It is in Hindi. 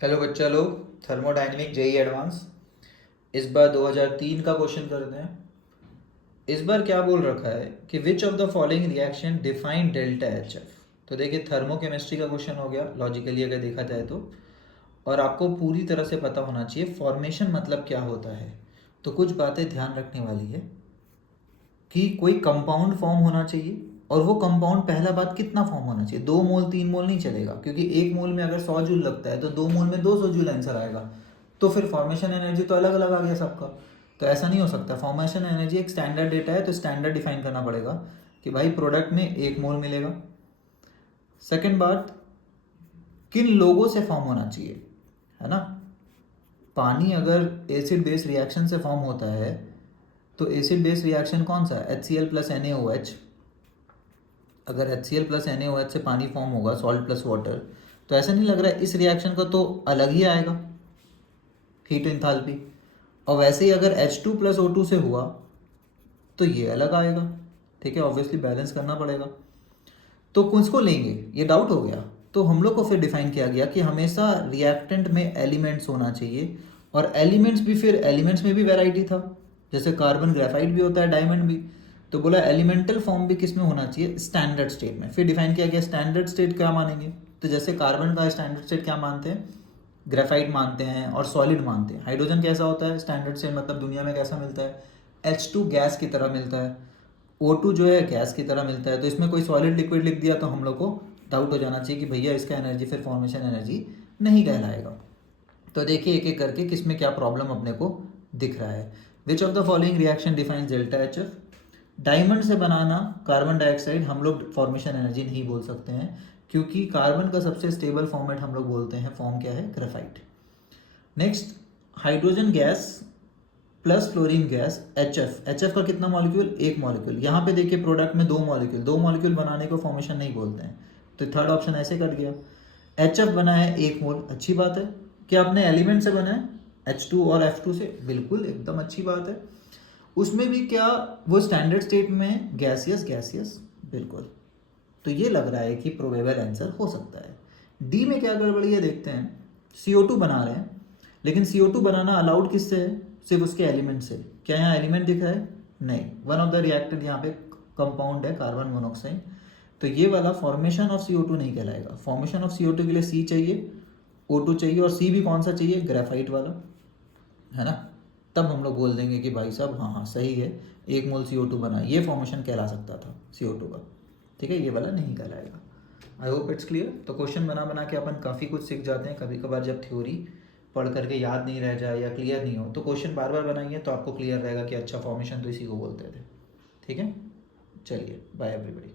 हेलो बच्चा लोग, थर्मोडायनेमिक जेई एडवांस इस बार 2003 का क्वेश्चन करते हैं। इस बार क्या बोल रखा है कि which of the following reaction define delta H F. तो देखिए, थर्मोकेमिस्ट्री का क्वेश्चन हो गया लॉजिकली अगर देखा जाए तो। और आपको पूरी तरह से पता होना चाहिए फॉर्मेशन मतलब क्या होता है। तो कुछ बातें ध्यान रखने वाली है कि कोई कंपाउंड फॉर्म होना चाहिए, और वो कंपाउंड पहला बात कितना फॉर्म होना चाहिए। 2 मोल 3 मोल नहीं चलेगा, क्योंकि 1 मोल में अगर 100 जूल लगता है तो 2 मोल में 200 जूल आंसर आएगा। तो फिर फॉर्मेशन एनर्जी तो अलग अलग आ गया सबका। तो ऐसा नहीं हो सकता। फॉर्मेशन एनर्जी एक स्टैंडर्ड डेटा है, तो स्टैंडर्ड डिफाइन करना पड़ेगा कि भाई प्रोडक्ट में 1 मोल मिलेगा। सेकेंड बात, किन लोगों से फॉर्म होना चाहिए, है ना। पानी अगर एसिड बेस रिएक्शन से फॉर्म होता है तो एसिड बेस रिएक्शन कौन सा है, H C L plus N A O H. अगर H C L plus N A O H से पानी फॉर्म होगा, सॉल्ट प्लस वाटर, तो ऐसा नहीं लग रहा है इस रिएक्शन का तो अलग ही आएगा हीट इंथैल्पी। और वैसे ही अगर H two plus O two से हुआ तो ये अलग आएगा। ठीक है, ऑब्वियसली बैलेंस करना पड़ेगा। तो किसको लेंगे, ये डाउट हो गया। तो हम लोग को फिर डिफाइन किया गया कि हमेशा रिएक्टेंट में एलिमेंट्स होना चाहिए। और एलिमेंट्स भी, फिर एलिमेंट्स में भी वैरायटी था। जैसे कार्बन ग्रेफाइट भी होता है, डायमंड भी। तो बोला एलिमेंटल फॉर्म भी किस में होना चाहिए, स्टैंडर्ड स्टेट में। फिर डिफाइन किया गया स्टैंडर्ड स्टेट क्या मानेंगे। तो जैसे कार्बन का स्टैंडर्ड स्टेट क्या मानते हैं, ग्रेफाइट मानते हैं और सॉलिड मानते हैं। हाइड्रोजन कैसा होता है स्टैंडर्ड स्टेट, मतलब दुनिया में कैसा मिलता है, एच टू गैस की तरह मिलता है, ओ टू जो है गैस की तरह मिलता है। तो इसमें कोई सॉलिड लिक्विड लिख दिया तो हम लोग को डाउट हो जाना चाहिए कि भैया इसका एनर्जी फिर फॉर्मेशन एनर्जी नहीं कहलाएगा। तो देखिए एक एक करके किस में क्या प्रॉब्लम अपने को दिख रहा है। Which of the following reaction defines delta H F. Diamond से बनाना कार्बन डाइऑक्साइड हम लोग फॉर्मेशन एनर्जी नहीं बोल सकते हैं, क्योंकि कार्बन का सबसे स्टेबल फॉर्मेट हम लोग बोलते हैं, फॉर्म क्या है, graphite. Next, hydrogen gas plus fluorine gas H F. H F का कितना मॉलिक्यूल, एक मॉलिक्यूल। यहाँ पे देखिए प्रोडक्ट में 2 मॉलिक्यूल, 2 मॉलिक्यूल बनाने को फॉर्मेशन नहीं बोलते हैं। तो थर्ड ऑप्शन ऐसे कट गया। एच एफ बना है 1 मोल, अच्छी बात है। क्या अपने एलिमेंट से बना है, एच टू और एफ टू से, बिल्कुल एकदम अच्छी बात है। उसमें भी क्या वो स्टैंडर्ड स्टेट में गैसियस गैसियस, बिल्कुल। तो ये लग रहा है कि प्रोबेबल आंसर हो सकता है। डी में क्या गड़बड़ी है देखते हैं। CO2 बना रहे हैं, लेकिन CO2 बनाना अलाउड किससे है, सिर्फ उसके एलिमेंट से। क्या यहाँ एलिमेंट दिख रहा है, नहीं। वन ऑफ द रिएक्टेंट यहाँ पे कंपाउंड है कार्बन मोनोऑक्साइड। तो ये वाला फॉर्मेशन ऑफ CO2 नहीं कहलाएगा। फॉर्मेशन ऑफ CO2 के लिए C चाहिए, O2 चाहिए, और C भी कौन सा चाहिए, ग्रेफाइट वाला, है ना। तब हम लोग बोल देंगे कि भाई साहब हाँ हाँ सही है, 1 मोल CO2 बना, ये फॉर्मेशन कहला सकता था CO2 का। ठीक है, ये वाला नहीं कहलाएगा। I hope it's clear. तो क्वेश्चन बना बना के अपन काफ़ी कुछ सीख जाते हैं। कभी कभार जब थ्योरी पढ़ करके याद नहीं रह जाए या क्लियर नहीं हो, तो क्वेश्चन बार बार बनाइए तो आपको क्लियर रहेगा कि अच्छा फॉर्मेशन तो इसी को बोलते थे। ठीक है, चलिए बाय एवरीबॉडी।